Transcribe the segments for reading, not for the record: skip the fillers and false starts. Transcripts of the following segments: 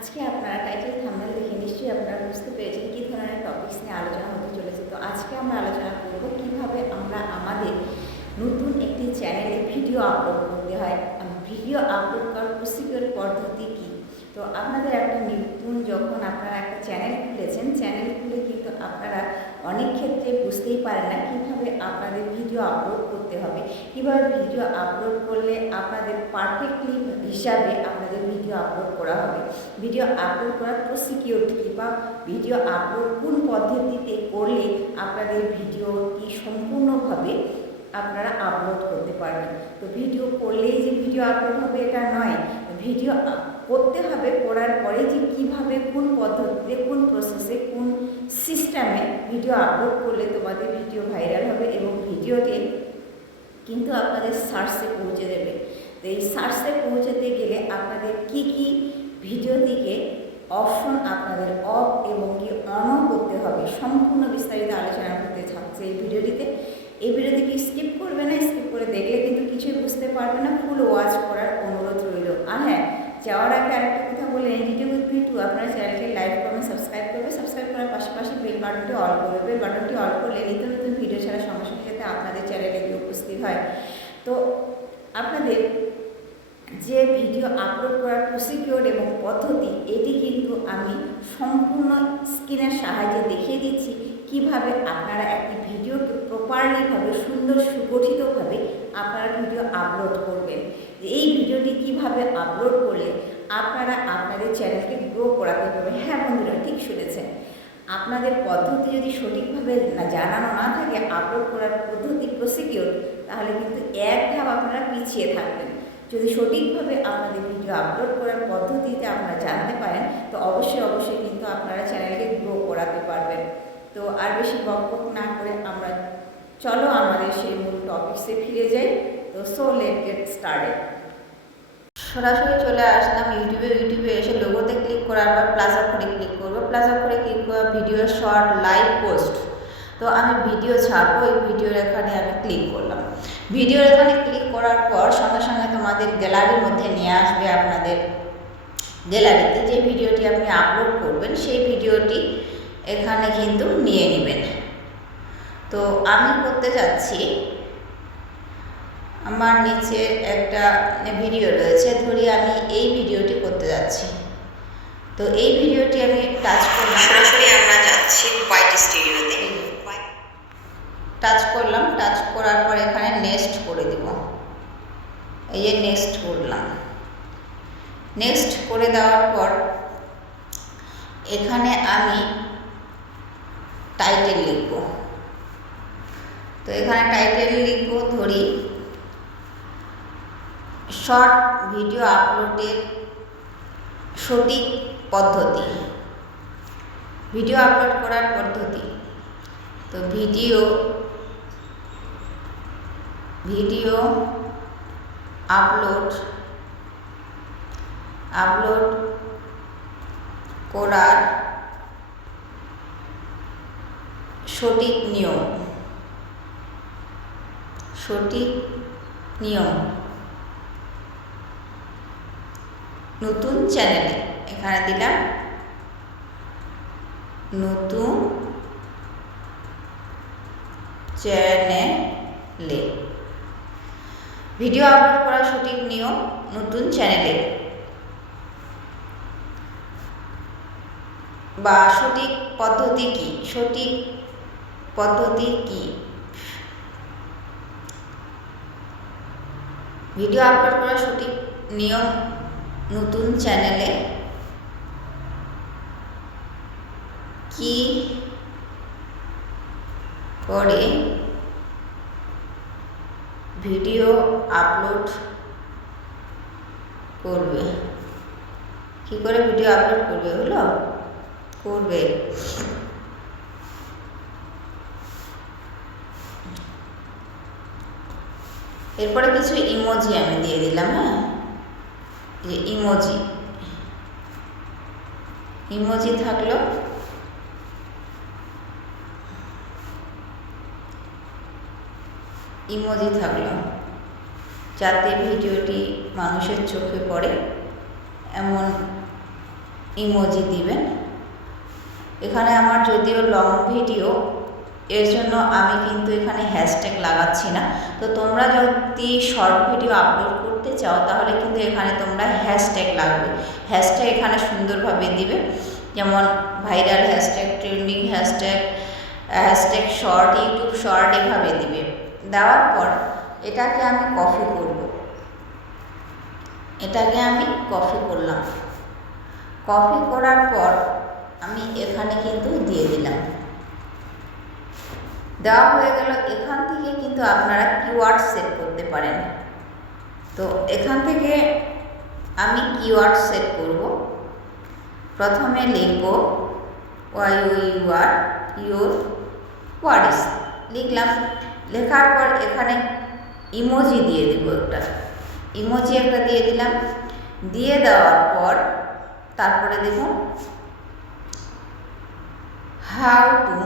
আজকে আপনারা title thumbnail দেখে নিশ্চয়ই আপনারা বুঝতে পেরেছেন কী ধরনের টপিকস নিয়ে আলোচনা হতে চলেছে। তো আজকে আমরা আলোচনা করব কীভাবে আমরা আমাদের নতুন একটি চ্যানেলে ভিডিও আপলোড করতে হয়, ভিডিও আপলোড করার প্রসিকিউর পদ্ধতি কী। তো আপনাদের একটা নতুন যখন আপনারা একটা চ্যানেল খুলেছেন, চ্যানেল খুলে কিন্তু আপনারা অনেক ক্ষেত্রে বুঝতেই পারেন না কীভাবে আপনাদের ভিডিও আপলোড করতে হবে, কীভাবে ভিডিও আপলোড করলে আপনাদের পারফেক্টলি হিসাবে আপনাদের ভিডিও আপলোড করা হবে, ভিডিও আপলোড করার প্রসিকিউর কী, বা ভিডিও আপলোড কোন পদ্ধতিতে করলে আপনাদের ভিডিওটি সম্পূর্ণভাবে আপনারা আপলোড করতে পারবেন। তো ভিডিও করলেই যে ভিডিও আপলোড হবে এটা নয়, ভিডিও করতে হবে, করার পরে যে কীভাবে কোন পদ্ধতিতে কোন প্রসেসে কোন সিস্টেমে ভিডিও আপলোড করলে তোমাদের ভিডিও ভাইরাল হবে এবং ভিডিওটি কিন্তু আপনাদের সার্চে পৌঁছে দেবে। তো এই সার্চে পৌঁছাতে গেলে আপনাদের কি কি ভিডিও দিকে অপশন আপনাদের অফ এবং কি অনও করতে হবে, সম্পূর্ণ বিস্তারিত আলোচনা করতে থাকছে এই ভিডিওটিতে। এই ভিডিওটিকে স্কিপ করবে না, স্কিপ করে দেখলে কিন্তু কিছুই বুঝতে পারবে না, ফুল ওয়াচ করার অনুরোধ রইল। আর হ্যাঁ, যাওয়ার আগে আরেকটা কথা বলে এডিটে উইথ মি টু আপনারা চ্যানেলকে লাইক কমেন্ট সাবস্ক্রাইব করবে, সাবস্ক্রাইব করার পাশাপাশি বেল বাটনটি অল করবে। বেল বাটনটি অল করলে নিত্য নতুন ভিডিও ছাড়া সঙ্গে সঙ্গে যাতে আপনাদের চ্যানেলে গিয়ে উপস্থিত হয়। তো আপনাদের যে ভিডিও আপলোড করার প্রসিকিউর এবং পদ্ধতি, এটি কিন্তু আমি সম্পূর্ণ স্ক্রিনের সাহায্যে দেখিয়ে দিচ্ছি কিভাবে আপনারা একটি ভিডিওকে প্রপারলিভাবে সুন্দর সুগঠিতভাবে আপনারা ভিডিও আপলোড করবেন। এই ভিডিওটি কিভাবে আপলোড করলে আপনারা আপনাদের চ্যানেলকে গ্রো করাতে পারবেন। হ্যাঁ বন্ধুরা, ঠিক শুনেছেন, আপনাদের পদ্ধতি যদি সঠিকভাবে জানানো না থাকে আপলোড করার পদ্ধতি প্রসিকিউর, তাহলে কিন্তু এক ধাপ আপনারা পিছিয়ে থাকবেন। যদি সঠিকভাবে আপনাদের ভিডিও আপলোড করার পদ্ধতিতে আপনারা জানতে পারেন, তো অবশ্যই কিন্তু আপনারা চ্যানেলকে গ্রো করাতে পারবেন। তো আর বেশি বকবক না করে আমরা চলো আমাদের সেই মূল টপিকসে ফিরে যাই। তো সো লেট গেট স্টার্টেড। সরাসরি চলে আসলাম ইউটিউবে এসে লোগোতে ক্লিক করার পর প্লাস অক্ষরে ক্লিক করবো, প্লাস অক্ষরে ক্লিক করা ভিডিও শর্ট লাইভ পোস্ট। তো আমি ভিডিও ছাড়বো, এই ভিডিওর এখানে আমি ক্লিক করলাম। ভিডিওর এখানে ক্লিক করার পর সঙ্গে সঙ্গে তোমাদের গ্যালারির মধ্যে নিয়ে আসবে। আপনাদের গ্যালারিতে যে ভিডিওটি আপনি আপলোড করবেন সেই ভিডিওটি এখানে কিন্তু নিয়ে নেবেন। তো আমি করতে যাচ্ছি, আমার নিচে একটা ভিডিও রয়েছে, ধরি আমি এই ভিডিওটি করতে যাচ্ছি। তো এই ভিডিওটি আমি টাচ করলাম, সরাসরি আমরা যাচ্ছি হোয়াইট স্টুডিওতে। টাচ করলাম, টাচ করার পর এখানে নেক্সট করে দেব। এই যে নেক্সট করলাম, নেক্সট করে দেওয়ার পর এখানে আমি টাইটেল লিখব। তো এখানে টাইটেল লিখব, ধরি শর্ট ভিডিও আপলোডের সঠিক পদ্ধতি, ভিডিও আপলোড করার পদ্ধতি। তো ভিডিও আপলোড করার সঠিক নিয়ম নতুন চ্যানেলে, এখানে দিলাম নতুন চ্যানেলে ভিডিও আপলোড করার সঠিক নিয়ম নতুন চ্যানেলে, বা সঠিক পদ্ধতি কি, সঠিক পদ্ধতি কি, ভিডিও আপলোড করার সঠিক নিয়ম নতুন চ্যানেলে কি করে ভিডিও আপলোড করবে, কি করে ভিডিও আপলোড করবে, হলো করবে। এরপরে কিছু ইমোজি আমি দিয়ে দিলাম। হ্যাঁ, যে ইমোজি থাকলো, যাতে ভিডিওটি মানুষের চোখে পড়ে এমন ইমোজি দিবেন। এখানে আমার যদিও লং ভিডিও, এর জন্য আমি কিন্তু এখানে হ্যাশট্যাগ লাগাচ্ছি না। তো তোমরা যদি শর্ট ভিডিও আপলোড করতে চাও তাহলে কিন্তু এখানে তোমরা হ্যাশট্যাগ লাগবে। হ্যাশট্যাগ এখানে সুন্দরভাবে দিবে, যেমন viral hashtag, trending hashtag, hashtag short, YouTube short, এভাবে দিবে। দেওয়ার পর এটাকে আমি কপি করব। এটাকে আমি কপি করলাম। কপি করার পর আমি এখানে কিন্তু দিয়ে দিলাম। দেওয়া হয়ে গেল। এখান থেকে কিন্তু আপনারা কিওয়ার্ড সেট করতে পারেন। তো এখান থেকে আমি কিওয়ার্ড সেট করব। প্রথমে লিখব your words, লিখলাম। লেখার পর এখানে ইমোজি দিয়ে দেব, ইমোজি একটা দিয়ে দিলাম। দিয়ে দেওয়ার পর তারপরে দেখুন হাউ টু,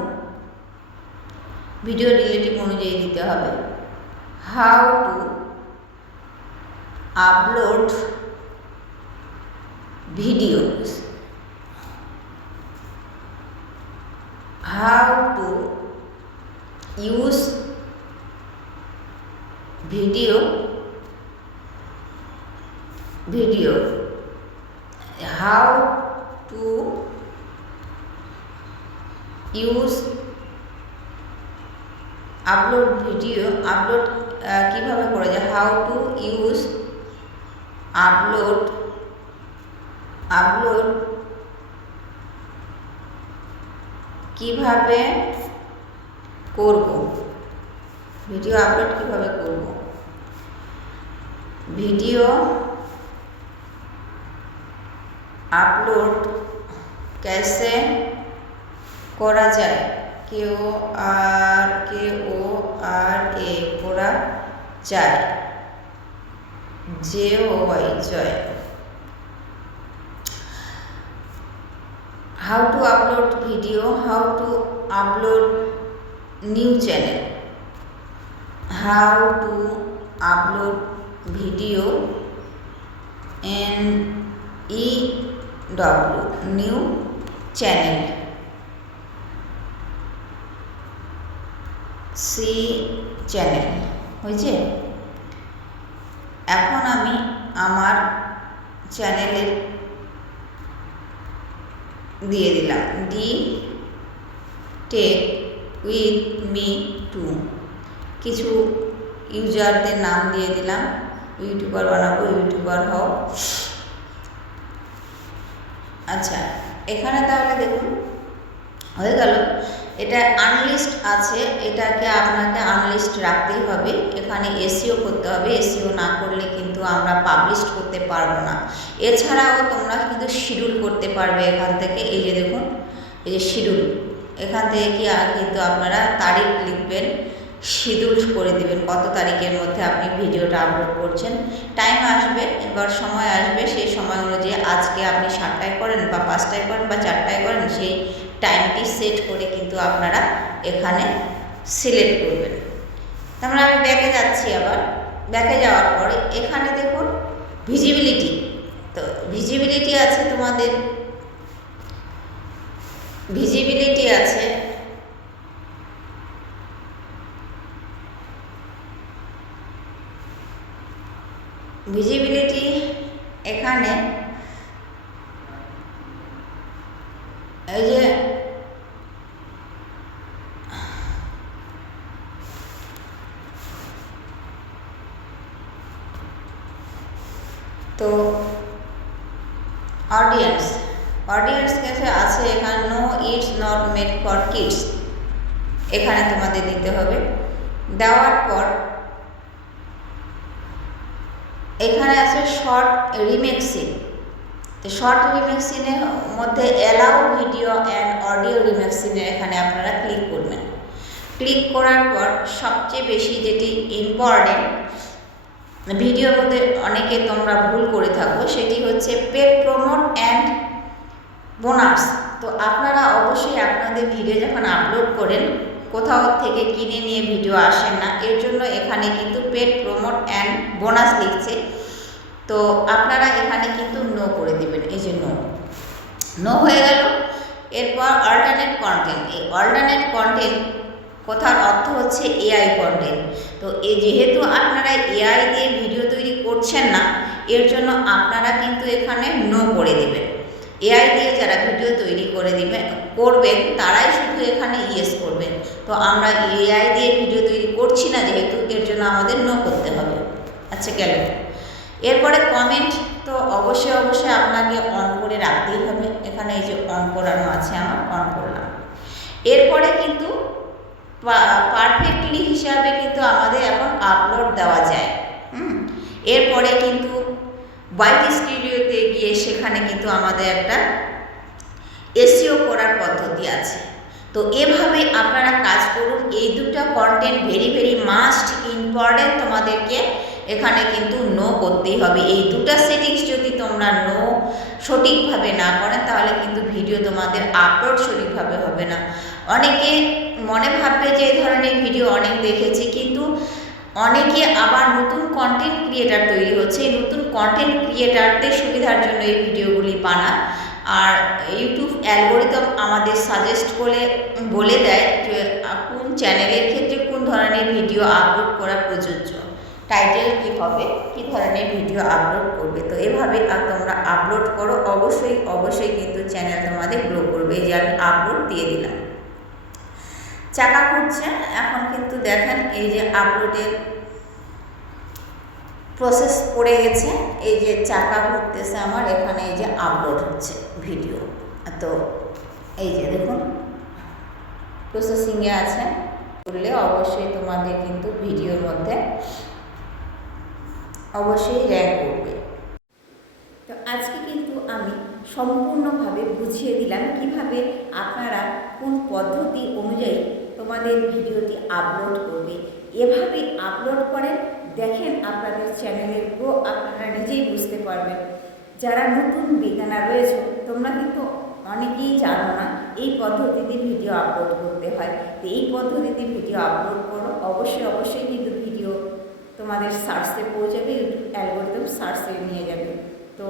ভিডিও রিলেটিভ অনুযায়ী দিতে হবে, how to upload videos, how to use video, how to use upload video, upload কিভাবে করা যায়, হাউ টু ইউজ আপলোড কিভাবে করব, ভিডিও আপলোড কিভাবে করব, ভিডিও আপলোড कैसे করা যায়, KORA করা যায়, JOY Joy. how to upload video, how to upload new channel, how to upload video in new channel, C channel হয়েছে। এখন আমি আমার চ্যানেলের দিয়ে দিলাম D tech with me too, কিছু ইউজারদের নাম দিয়ে দিলাম, ইউটিউবার বানাবো, ইউটিউবার হও। আচ্ছা, এখানে তাহলে দেখুন হয়ে গেল। এটা আনলিস্ট আছে, এটাকে আপনাকে আনলিস্ট রাখতেই হবে। এখানে এসইও করতে হবে, এসইও না করলে কিন্তু আমরা পাবলিশ করতে পারবো না। এছাড়াও তোমরা কিন্তু শিডিউল করতে পারবে এখান থেকে। এই যে দেখুন, এই যে শিডিউল, এখান থেকে কি কিন্তু আপনারা তারিখ লিখবেন, শিডিউল করে দেবেন কত তারিখের মধ্যে আপনি ভিডিওটা আপলোড করছেন। টাইম আসবে, এবার সময় আসবে, সেই সময় অনুযায়ী আজকে আপনি 7টায় করেন বা 5টায় করেন বা 4টায় করেন, সেই টাইমটি সেট করে কিন্তু আপনারা এখানে সিলেক্ট করবেন। তারপরে আমি ব্যাকে যাচ্ছি। আবার ব্যাকে যাওয়ার পরে এখানে দেখুন ভিজিবিলিটি, তো ভিজিবিলিটি আছে, তোমাদের ভিজিবিলিটি আছে, ভিজিবিলিটি এখানে এই যে তো অডিয়েন্স কাছে আছে এখানে no it's not made for kids, এখানে তোমাদের দিতে হবে। দেওয়ার পর এখানে আছে শর্ট রিমিক্সিং, তো শর্ট রিমিক্সিংয়ের মধ্যে অ্যালাউ ভিডিও অ্যান্ড অডিও রিমিক্সিংয়ে এখানে আপনারা ক্লিক করবেন। ক্লিক করার পর সবচেয়ে বেশি যেটি ইম্পর্টেন্ট, ভিডিওর মধ্যে অনেকে তোমরা ভুল করে থাকো, সেটি হচ্ছে পেড প্রমোট অ্যান্ড বোনাস। তো আপনারা অবশ্যই আপনাদের ভিডিও যখন আপলোড করেন কোথাও থেকে কিনে নিয়ে ভিডিও আসেন না, এর জন্য এখানে কিন্তু পেড প্রমোট অ্যান্ড বোনাস লিখছে। তো আপনারা এখানে কিন্তু নো করে দেবেন, এই যে নো। নো হয়ে গেল। এরপর অল্টারনেট কন্টেন্ট। এই অল্টারনেট কন্টেন্ট কথার অর্থ হচ্ছে এআই কন্টেন্ট। তো যেহেতু আপনারা এআই দিয়ে ভিডিও তৈরি করছেন না, এর জন্য আপনারা কিন্তু এখানে নো করে দেবেন। এআই দিয়ে যারা ভিডিও তৈরি করবেন তারাই শুধু এখানে ইয়েস করবেন। তো আমরা এআই দিয়ে ভিডিও তৈরি করছি না যেহেতু, এর জন্য আমাদের নো করতে হবে। আচ্ছা গেল। এরপরে কমেন্ট তো অবশ্যই আপনাকে অন করে রাখতেই হবে। এখানে এই যে অন করানো আছে, আমার অন করলাম। এরপরে কিন্তু পারফেক্টলি হিসাবে কিন্তু আমাদের এখন আপলোড দেওয়া যায়। এরপরে কিন্তু বাইট স্টুডিওতে গিয়ে সেখানে কিন্তু আমাদের একটা এসইও করার পদ্ধতি আছে। তো এভাবে আপনারা কাজ করুন। এই দুটো কন্টেন্ট ভেরি মাস্ট ইম্পর্টেন্ট, তোমাদেরকে এখানে কিন্তু নো করতেই হবে। এই দুটো সেটিংস যদি তোমরা নো সঠিকভাবে না করেন তাহলে কিন্তু ভিডিও তোমাদের আপলোড সঠিকভাবে হবে না। অনেকে মনে ভাববে যে এই ধরনের ভিডিও অনেক দেখেছি, কিন্তু অনেকে আবার নতুন কন্টেন্ট ক্রিয়েটার তৈরি হচ্ছে। এই নতুন কন্টেন্ট ক্রিয়েটারদের সুবিধার জন্য এই ভিডিওগুলি বানা। আর ইউটিউব অ্যালগোরিদম আমাদের সাজেস্ট করে বলে দেয় যে কোন চ্যানেলের ক্ষেত্রে কোন ধরনের ভিডিও আপলোড করা প্রযোজ্য, টাইটেল কী হবে, কী ধরনের ভিডিও আপলোড করবে। তো এভাবে তোমরা আপলোড করো, অবশ্যই কিন্তু চ্যানেল তোমাদের গ্রো করবে। এই যে আমি আপলোড দিয়ে দিলাম, চাকা ঘুরছে। এখন কিন্তু দেখেন এই যে আপলোডের প্রসেস পড়ে গেছে, এই যে চাকা ঘুরতেছে আমার, এখানে এই যে আপলোড হচ্ছে ভিডিও। তো এই যে দেখুন প্রসেসিংয়ে আছে। করলে অবশ্যই তোমাদের কিন্তু ভিডিওর মধ্যে অবশ্যই র্যাঙ্ক করবে। তো আজকে কিন্তু আমি সম্পূর্ণভাবে বুঝিয়ে দিলাম কিভাবে আপনারা কোন পদ্ধতি অনুযায়ী তোমাদের ভিডিওটি আপলোড করবে। এভাবে আপলোড করেন, দেখেন আপনাদের চ্যানেলের গ্রো আপনারা নিজেই বুঝতে পারবেন। যারা নতুন বিজ্ঞানা রয়েছে তোমরা কিন্তু অনেকেই জানো না এই পদ্ধতিতে ভিডিও আপলোড করতে হয়। তো এই পদ্ধতিতে ভিডিও আপলোড করো, অবশ্যই কিন্তু ভিডিও তোমাদের সার্চে পৌঁছাবে, ইউটিউব অ্যালগোরিদম সার্চে নিয়ে যাবে। তো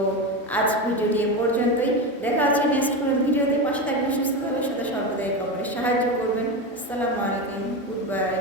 আজ ভিডিওটি এ পর্যন্তই। দেখা হচ্ছে নেক্সট কোনো ভিডিওতে। পাশে থাকবেন, সুস্থ থাকবেন, সাথে সর্বদাই অপরের সাহায্য করবেন। আসসালামু আলাইকুম, গুড বাই।